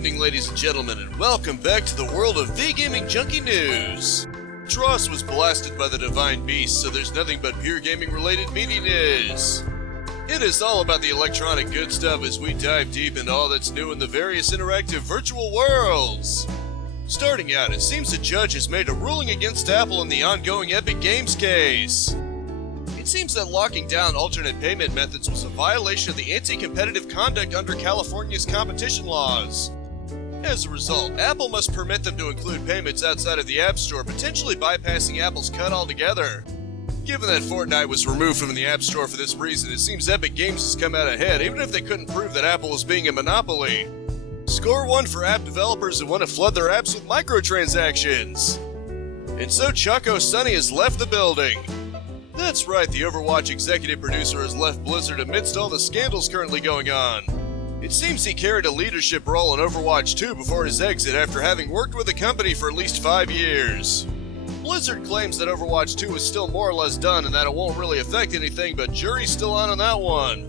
evening, ladies and gentlemen, and welcome back to the world of V-Gaming Junkie News. Dross was blasted by the Divine Beast, so there's nothing but pure gaming-related media news. It is all about the electronic good stuff as we dive deep into all that's new in the various interactive virtual worlds. Starting out, it seems a judge has made a ruling against Apple in the ongoing Epic Games case. It seems that locking down alternate payment methods was a violation of the anti-competitive conduct under California's competition laws. As a result, Apple must permit them to include payments outside of the App Store, potentially bypassing Apple's cut altogether. Given that Fortnite was removed from the App Store for this reason, it seems Epic Games has come out ahead, even if they couldn't prove that Apple was being a monopoly. Score one for app developers who want to flood their apps with microtransactions. And so Choco Sonny has left the building. That's right, the Overwatch executive producer has left Blizzard amidst all the scandals currently going on. It seems he carried a leadership role in Overwatch 2 before his exit after having worked with the company for at least 5 years. Blizzard claims that Overwatch 2 is still more or less done and that it won't really affect anything, but jury's still on that one.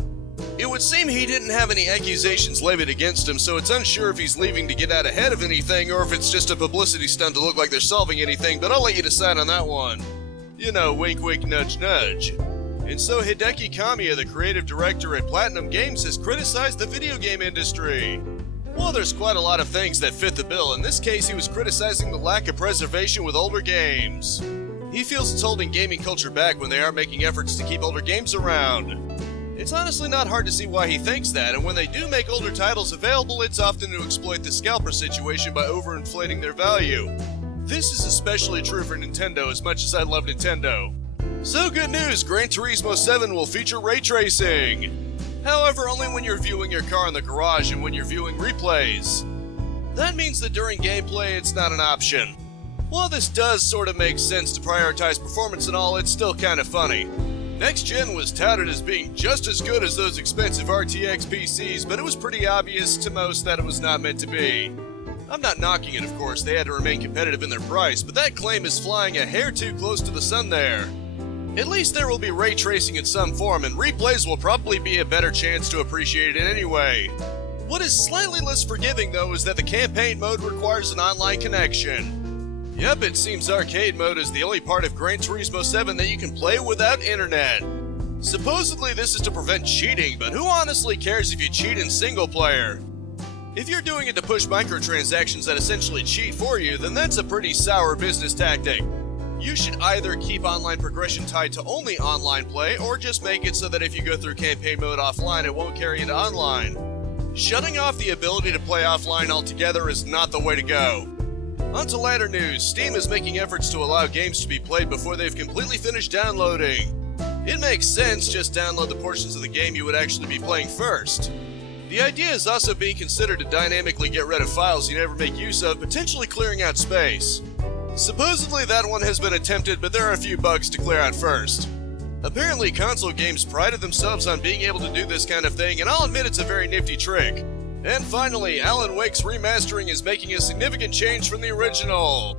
It would seem he didn't have any accusations levied against him, so it's unsure if he's leaving to get out ahead of anything or if it's just a publicity stunt to look like they're solving anything, but I'll let you decide on that one. You know, wink wink nudge nudge. And so Hideki Kamiya, the creative director at Platinum Games, has criticized the video game industry. Well, there's quite a lot of things that fit the bill. In this case, he was criticizing the lack of preservation with older games. He feels it's holding gaming culture back when they are making efforts to keep older games around. It's honestly not hard to see why he thinks that, and when they do make older titles available, it's often to exploit the scalper situation by overinflating their value. This is especially true for Nintendo, as much as I love Nintendo. So good news, Gran Turismo 7 will feature Raytracing. However, only when you're viewing your car in the garage and when you're viewing replays. That means that during gameplay, it's not an option. While this does sort of make sense to prioritize performance and all, it's still kind of funny. Next Gen was touted as being just as good as those expensive RTX PCs, but it was pretty obvious to most that it was not meant to be. I'm not knocking it, of course, they had to remain competitive in their price, but that claim is flying a hair too close to the sun there. At least there will be ray tracing in some form, and replays will probably be a better chance to appreciate it anyway. What is slightly less forgiving, though, is that the campaign mode requires an online connection. Yep, it seems arcade mode is the only part of Gran Turismo 7 that you can play without internet. Supposedly this is to prevent cheating, but who honestly cares if you cheat in single player? If you're doing it to push microtransactions that essentially cheat for you, then that's a pretty sour business tactic. You should either keep online progression tied to only online play, or just make it so that if you go through campaign mode offline, it won't carry into online. Shutting off the ability to play offline altogether is not the way to go. On to latter news, Steam is making efforts to allow games to be played before they've completely finished downloading. It makes sense, just download the portions of the game you would actually be playing first. The idea is also being considered to dynamically get rid of files you never make use of, potentially clearing out space. Supposedly that one has been attempted, but there are a few bugs to clear out first. Apparently console games prided themselves on being able to do this kind of thing, and I'll admit it's a very nifty trick. And finally, Alan Wake's remastering is making a significant change from the original.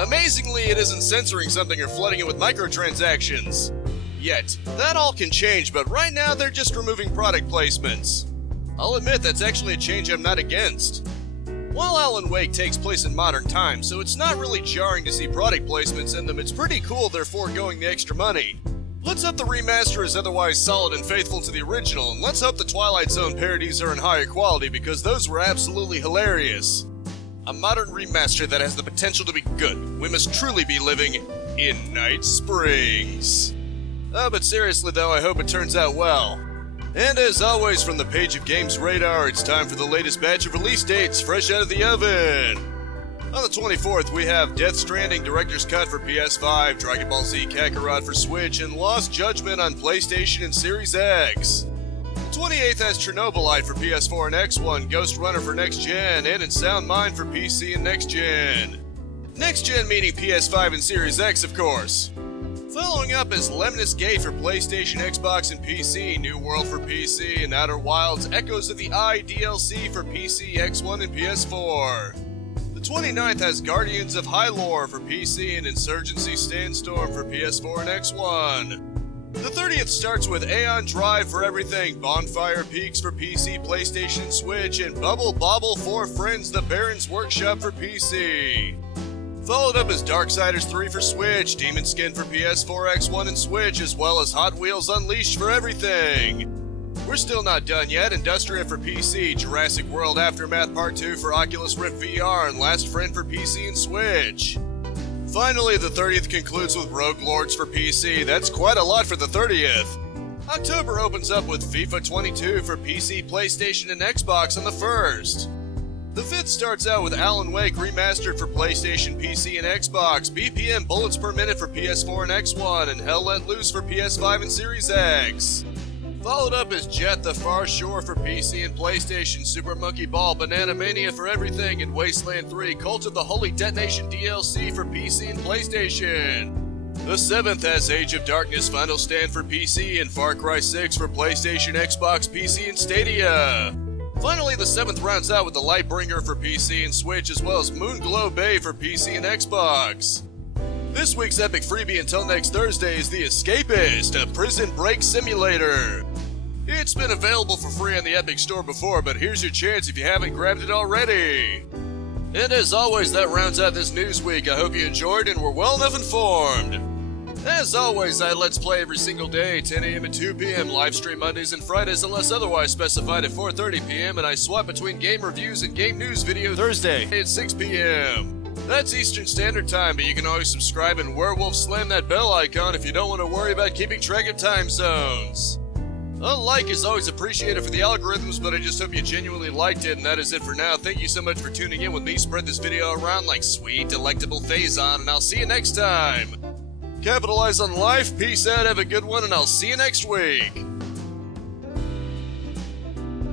Amazingly, it isn't censoring something or flooding it with microtransactions. Yet. That all can change, but right now they're just removing product placements. I'll admit that's actually a change I'm not against. While Alan Wake takes place in modern times, so it's not really jarring to see product placements in them, it's pretty cool they're foregoing the extra money. Let's hope the remaster is otherwise solid and faithful to the original, and let's hope the Twilight Zone parodies are in higher quality because those were absolutely hilarious. A modern remaster that has the potential to be good. We must truly be living in Night Springs. But seriously though, I hope it turns out well. And as always, from the page of Games Radar, it's time for the latest batch of release dates fresh out of the oven. On the 24th, we have Death Stranding Director's Cut for PS5, Dragon Ball Z Kakarot for Switch, and Lost Judgment on PlayStation and Series X. The 28th has Chernobylite for PS4 and X1, Ghost Runner for Next Gen, and In Sound Mind for PC and Next Gen. Next Gen meaning PS5 and Series X, of course. Following up is Lemnis Gate for PlayStation, Xbox, and PC, New World for PC, and Outer Wilds Echoes of the Eye DLC for PC, X1, and PS4. The 29th has Guardians of Hyrule for PC and Insurgency Sandstorm for PS4 and X1. The 30th starts with Aeon Drive for everything, Bonfire Peaks for PC, PlayStation, and Switch, and Bubble Bobble for Friends, the Baron's Workshop for PC. Followed up is Darksiders 3 for Switch, Demon Skin for PS4, X1, and Switch, as well as Hot Wheels Unleashed for everything. We're still not done yet. Industria for PC, Jurassic World Aftermath Part 2 for Oculus Rift VR, and Last Friend for PC and Switch. Finally, the 30th concludes with Rogue Lords for PC. That's quite a lot for the 30th. October opens up with FIFA 22 for PC, PlayStation, and Xbox on the 1st. The 5th starts out with Alan Wake Remastered for PlayStation, PC, and Xbox, BPM Bullets Per Minute for PS4 and X1, and Hell Let Loose for PS5 and Series X. Followed up is Jet the Far Shore for PC and PlayStation, Super Monkey Ball, Banana Mania for everything, and Wasteland 3 Cult of the Holy Detonation DLC for PC and PlayStation. The 7th has Age of Darkness Final Stand for PC and Far Cry 6 for PlayStation, Xbox, PC, and Stadia. Finally, the 7th rounds out with the Lightbringer for PC and Switch, as well as Moonglow Bay for PC and Xbox. This week's epic freebie until next Thursday is The Escapist, a prison break simulator. It's been available for free on the Epic Store before, but here's your chance if you haven't grabbed it already. And as always, that rounds out this news week. I hope you enjoyed and were well enough informed. As always, I Let's Play every single day, 10 a.m. and 2 p.m, live stream Mondays and Fridays unless otherwise specified at 4:30 p.m, and I swap between game reviews and game news video Thursday at 6 p.m. That's Eastern Standard Time, but you can always subscribe and werewolf slam that bell icon if you don't want to worry about keeping track of time zones. A like is always appreciated for the algorithms, but I just hope you genuinely liked it, and that is it for now. Thank you so much for tuning in with me. Spread this video around like sweet, delectable Phazon, and I'll see you next time. Capitalize on life, peace out, have a good one, and I'll see you next week.